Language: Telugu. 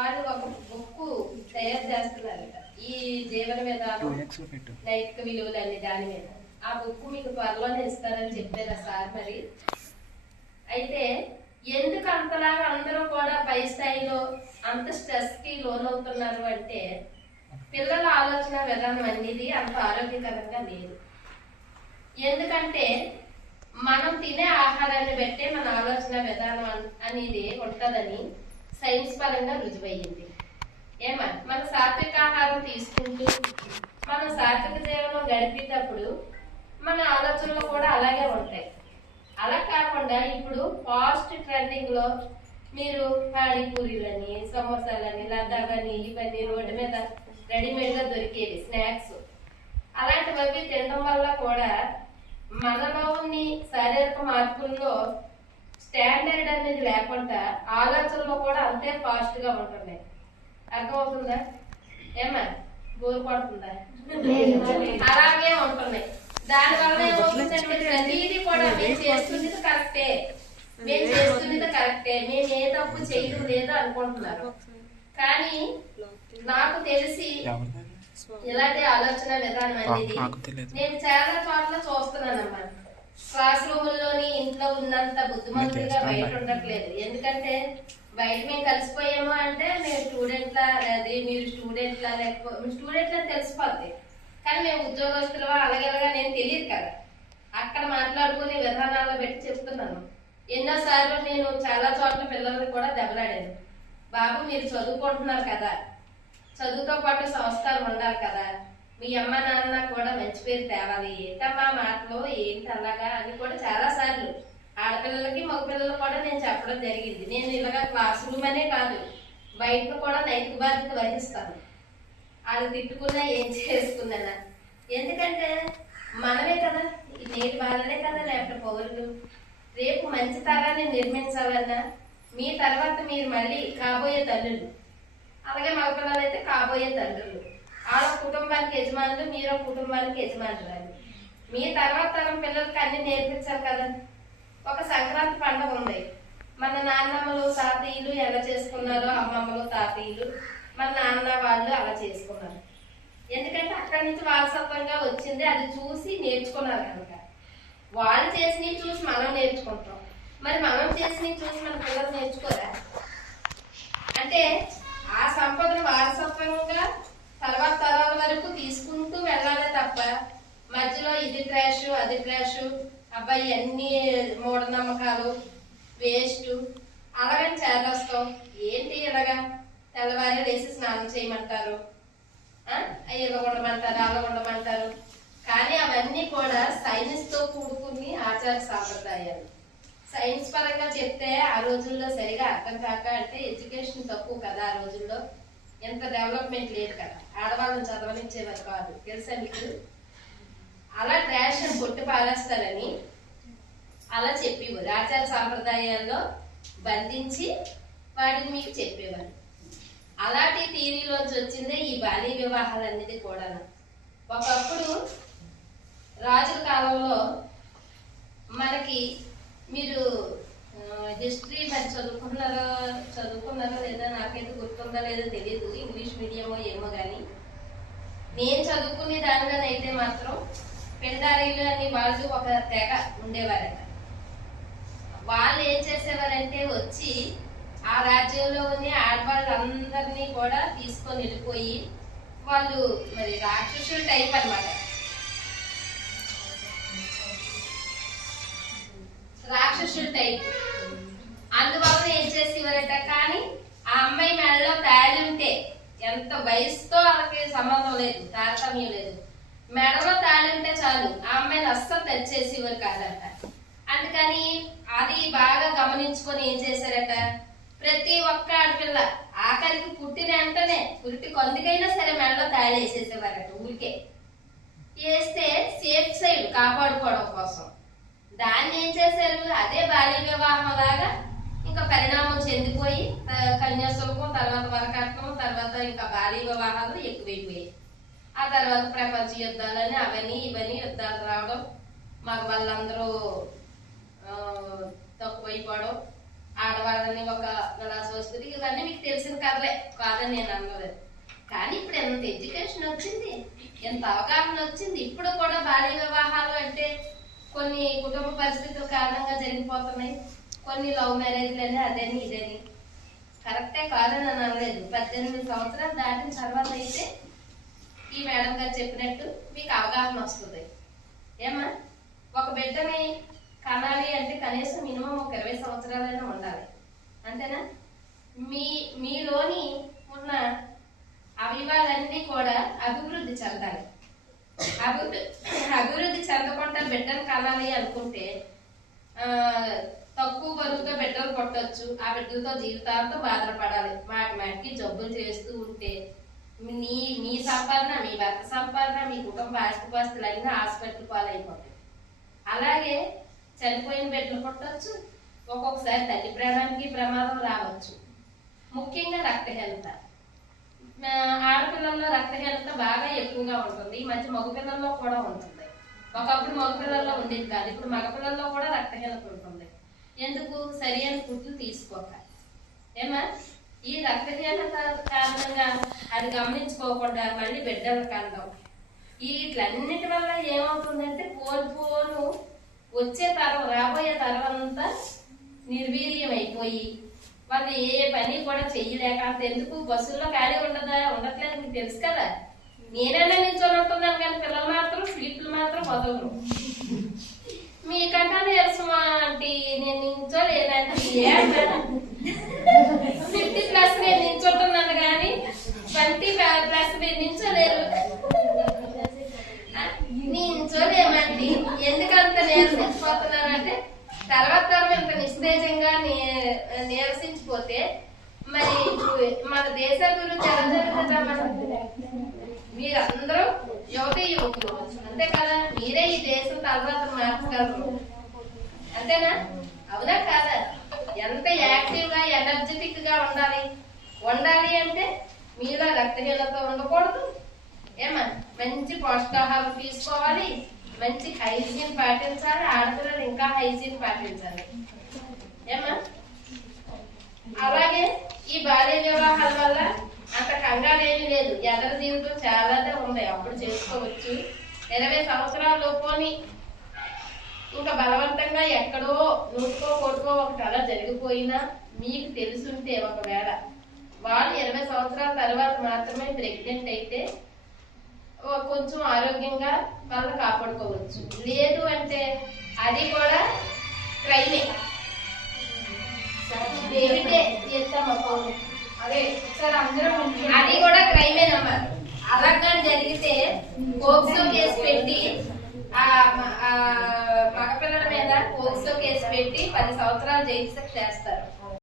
వాళ్ళు ఒక బుక్ తయారు చేస్తున్నారట ఈ జీవన విధానం నైతిక విలువలు అన్ని దాని మీద. ఆ బుక్ మీకు త్వరలోనే ఇస్తారని చెప్పారు సార్. మరి అయితే ఎందుకు అంతలాగా అందరూ కూడా పై స్థాయిలో అంత స్ట్రెస్ కి లోనవుతున్నారు అంటే పిల్లల ఆలోచన విధానం అనేది అంత ఆరోగ్యకరంగా లేదు. ఎందుకంటే మనం తినే ఆహారాన్ని బట్టే మన ఆలోచన విధానం అనేది ఉంటుందని సైన్స్ పరంగా రుజువయ్యింది. మన సాత్విక ఆహారం తీసుకుంటూ మన సాత్విక జీవనం గడిపేటప్పుడు మన ఆలోచనలు కూడా అలాగే ఉంటాయి. అలా కాకుండా ఇప్పుడు ఫాస్ట్ ట్రెండింగ్ లో మీరు పానీపూరీలని, సమోసాలని, లడ్డాలని, ఇవన్నీ రోడ్డు మీద రెడీమేడ్ గా దొరికేవి స్నాక్స్, అలాంటివి తినడం వల్ల కూడా మనలోని శారీరక మార్పుల్లో స్టాండర్డ్ అనేది లేకుండా ఆలోచనలు కూడా అంతే ఫాస్ట్ గా ఉంటున్నాయి. అర్థమవుతుందా? బోరు పడుతుందా? అలాగే ఉంటున్నాయి. దాని వల్ల ఏమవుతుందంటే ప్రతిదీ కూడా మేము చేస్తున్నది కరెక్టే, మేము ఏ తప్పు చేయడం లేదు అనుకుంటున్నారు. కానీ నాకు తెలిసి ఇలాంటి ఆలోచన విధానం అనేది నేను చాలా చోట్ల చూస్తున్నానమ్మా. క్లాస్ రూముల్లోని ఇంట్లో ఉన్నంత బుద్ధిమంతులుగా బయట ఉండట్లేదు. ఎందుకంటే బయట మేము కలిసిపోయాము అంటే మేము స్టూడెంట్లా, అది మీరు స్టూడెంట్లా, లేకపోతే స్టూడెంట్లా తెలిసిపోద్ది. కానీ మేము ఉద్యోగస్తులుగా అలాగేలాగా నేను తెలియదు కదా. అక్కడ మాట్లాడుకునే విధానాల్లో పెట్టి చెప్తున్నాను. ఎన్నోసార్లు నేను చాలా చోట్ల పిల్లల్ని కూడా దెబ్బలాడాను. బాబు మీరు చదువుకుంటున్నారు కదా, చదువుతో పాటు సంస్కారం ఉండాలి కదా, మీ అమ్మ నాన్న కూడా మంచి పేరు తేవాలి, ఏంటమ్మా మాటలు ఏంటి అలాగా అని కూడా చాలా సార్లు ఆడపిల్లలకి మగపిల్లలు కూడా నేను చెప్పడం జరిగింది. నేను ఇలాగా క్లాస్ రూమ్ అనే కాదు, బయట కూడా నైతిక బాధ్యత వహిస్తాను. వాళ్ళు తిట్టుకున్నా ఏం చేసుకున్నా, ఎందుకంటే మనమే కదా, నేటి వాళ్ళనే కదా లేకపోతే పౌరులు. రేపు మంచి తరాన్ని నిర్మించాలన్నా మీ తర్వాత మీరు మళ్ళీ కాబోయే తల్లులు, అలాగే మగపిల్లలు అయితే కాబోయే తండ్రులు. వాళ్ళ కుటుంబానికి యజమానులు, మీరు కుటుంబానికి యజమానులు. మీ తర్వాత తరం పిల్లలకి అన్ని నేర్పించాలి కదా. ఒక సంక్రాంతి పండుగ ఉంది, మన నాన్నమ్మలు తాతయ్యలు ఎలా చేసుకున్నారో, అమ్మమ్మలు తాతయ్యలు మన నాన్న వాళ్ళు అలా చేసుకున్నారు. ఎందుకంటే అక్కడి నుంచి వారసత్వంగా వచ్చింది, అది చూసి నేర్చుకున్నారు కనుక. వాళ్ళు చేసినవి చూసి మనం నేర్చుకుంటాం. మరి మనం చేసినవి చూసి మన పిల్లలు నేర్చుకోరా? అంటే ఆ సంపదను వారసత్వంగా తర్వాత తరాల వరకు తీసుకుంటూ వెళ్ళాలి తప్ప మధ్యలో ఇది ట్రాష్ అది ట్రాష్, అబ్బాయి అన్ని మూఢనమ్మకాలు వేస్ట్ అలాగని చేరొస్తాం. ఏంటి ఇలాగా తెల్లవారు వేసి స్నానం చేయమంటారు, ఇలా ఉండమంటారు, అలా ఉండమంటారు. కానీ అవన్నీ కూడా సైన్స్ తో కూడుకుని ఆచార సాంప్రదాయాలు. సైన్స్ పరంగా చెప్తే ఆ రోజుల్లో సరిగా అర్థం కాక, అంటే ఎడ్యుకేషన్ తక్కువ కదా ఆ రోజుల్లో, ఎంత డెవలప్మెంట్ లేదు కదా, ఆడవాళ్ళని చదవనిచ్చేవారు కాదు తెలుసా మీకు. అలా ట్రాష్ అని కొట్టి పారేస్తారని అలా చెప్పేవారు. ఆచార సాంప్రదాయాల్లో బంధించి వాటిని మీకు చెప్పేవారు. అలాంటి థియరీలోంచి వచ్చిందే ఈ బాల్య వివాహాలు అనేది కూడా. ఒకప్పుడు రాజుల కాలంలో మనకి, మీరు హిస్టరీ మరి చదువుకున్నారో లేదా నాకైతే గుర్తుందో లేదో తెలియదు, ఇంగ్లీష్ మీడియమో ఏమో కానీ నేను చదువుకునే దానిగానైతే మాత్రం పెండారీలు అని వాళ్ళు ఒక తెగ ఉండేవారట. వాళ్ళు ఏం చేసేవారంటే వచ్చి ఆ రాజ్యంలో ఉన్న ఆడవాళ్ళందరినీ కూడా తీసుకొని వెళ్ళిపోయి, వాళ్ళు మరి రాక్షసుల టైప్ అనమాట, రాక్షసుల టైప్. అందువల్ల ఏం చేసేవారట, కానీ ఆ అమ్మాయి మెడలో తాళి ఉంటే, ఎంత వయసుతో వాళ్ళకి సంబంధం లేదు, తారతమ్యం లేదు, మెడలో తాళి ఉంటే చాలు ఆ అమ్మాయిని అస్సలు తెచ్చేసేవారు కాదట. అందుకని అది బాగా గమనించుకొని ఏం చేశారట, ప్రతి ఒక్క ఆడపిల్ల ఆఖరికి పుట్టిన వెంటనే పుట్టి కొందికైనా సరే మెడలో తాళి వేసేసేవారట. ఊరికే వేస్తే సేఫ్ సైడ్ కాపాడుకోవడం కోసం. దాన్ని ఏం చేశారు, అదే బాల్య వివాహం లాగా ఇంకా పరిణామం చెందిపోయి కన్యాశుల్కం, తర్వాత వరకట్నం, తర్వాత ఇంకా బాల్య వివాహాలు ఎక్కువైపోయాయి. ఆ తర్వాత ప్రపంచ యుద్ధాలని అవన్నీ ఇవన్నీ యుద్ధాలు రావడం, మగ వాళ్ళందరూ తక్కువైపోవడం, ఆడవాళ్ళని ఒక అలా చూస్తుంది. ఇవన్నీ మీకు తెలిసిన కథలే కాదని నేను అనలేదు. కానీ ఇప్పుడు ఎంత ఎడ్యుకేషన్ వచ్చింది, ఎంత అవగాహన వచ్చింది. ఇప్పుడు కూడా బాల్య వివాహాలు అంటే కొన్ని కుటుంబ పరిస్థితుల కారణంగా జరిగిపోతున్నాయి. కొన్ని లవ్ మ్యారేజ్లని అదని ఇదని. కరెక్టే కాదని అని అనలేదు. 18 సంవత్సరాలు దాటిన తర్వాత అయితే ఈ మేడం గారు చెప్పినట్టు మీకు అవగాహన వస్తుంది. ఏమా, ఒక బిడ్డని కనాలి అంటే కనీసం మినిమం ఒక 20 సంవత్సరాలైనా ఉండాలి. అంతేనా? మీలోని ఉన్న అవయవాలన్నీ కూడా అభివృద్ధి చెందాలి. అభివృద్ధి చెందకుండా బిడ్డను కనాలి అనుకుంటే తక్కువ బరువుతో బిడ్డలు కొట్టొచ్చు. ఆ బిడ్డలతో జీవితాంతం బాధపడాలి. మాటికి జబ్బులు చేస్తూ ఉంటే మీ సంపాదన, మీ భర్త సంపాదన, మీ కుటుంబ ఆస్తిపాస్తులు అన్నీ హాస్పిటల్ పాలైపోతాయి. అలాగే చనిపోయిన బిడ్డలు కొట్టచ్చు. ఒక్కొక్కసారి తల్లి ప్రాణానికి ప్రమాదం రావచ్చు. ముఖ్యంగా రక్తహీనత. ఆడపిల్లల్లో రక్తహీనత బాగా ఎక్కువగా ఉంటుంది. ఈ మధ్య మగపిల్లల్లో కూడా ఉంటుంది. ఒకప్పుడు మగపిల్లల్లో ఉండేది కాదు, ఇప్పుడు మగపిల్లల్లో కూడా రక్తహీనత ఉంటుంది. ఎందుకు? సరైన ఫుడ్లు తీసుకోక. ఏమా, ఈ రక్తహీనత కారణంగా అది గమనించుకోకుండా మళ్ళీ బిడ్డలు కనడం, వీటిలన్నిటి వల్ల ఏమవుతుందంటే పోను వచ్చే తరం, రాబోయే తరం అంతా నిర్వీర్యం అయిపోయి వాళ్ళు ఏ పని కూడా చెయ్యలేక, అంత ఎందుకు బస్సుల్లో ఖాళీ ఉండట్లేదు మీకు తెలుసు కదా. నేనైనా నిల్చొని ఉంటున్నాను కానీ పిల్లలు మాత్రం స్లీప్లు మాత్రం వదలరు. మీకంటా నీరసం అంటే నేను నిల్చోలేదంటే 50+ నేను నిల్చుంటున్నాను కానీ 20+ మీరు నిల్చోలేరు. నిల్చోలేమంటే ఎందుకంత నీరసించిపోతున్నారంటే తర్వాత ఇంత నిస్తేజంగా నీరసించిపోతే మరి మన దేశాభివృద్ధి ఎలా జరుగుతుందా? మీరందరూ యువతి యువకులు, అంతే కదా. మీరే ఈ దేశం తర్వాత మార్చగలరు, అంతేనా? అవునా కాదా? ఎంత యాక్టివ్ గా ఎనర్జెటిక్ గా ఉండాలి అంటే మీలో రక్తహీనత ఉండకూడదు. ఏమా, మంచి పోషకాహారం తీసుకోవాలి, మంచి హైజీన్ పాటించాలి. ఆడపిల్లలు ఇంకా హైజీన్ పాటించాలి. ఏమా, అలాగే ఈ బాల్య వివాహాల వల్ల అంత కంగారు ఏమీ లేదు. ఎదరి జీవితం చాలానే ఉంది, అప్పుడు చేసుకోవచ్చు. 20 సంవత్సరాల లోపుని ఇంకా బలవంతంగా ఎక్కడో నూటుకో కోటుకో ఒకటి అలా జరిగిపోయినా మీకు తెలుసుంటే, ఒకవేళ వాళ్ళు 20 సంవత్సరాల తర్వాత మాత్రమే ప్రెగ్నెంట్ అయితే కొంచెం ఆరోగ్యంగా వాళ్ళు కాపాడుకోవచ్చు. లేదు అంటే అది కూడా క్రైమే. అది కూడా క్రైమేనమ్మా. అలాగా జరిగితే పోక్సో కేసు పెట్టి మగపిల్లల మీద పోక్సో కేసు పెట్టి 10 సంవత్సరాలు జైలు శిక్ష చేస్తారు.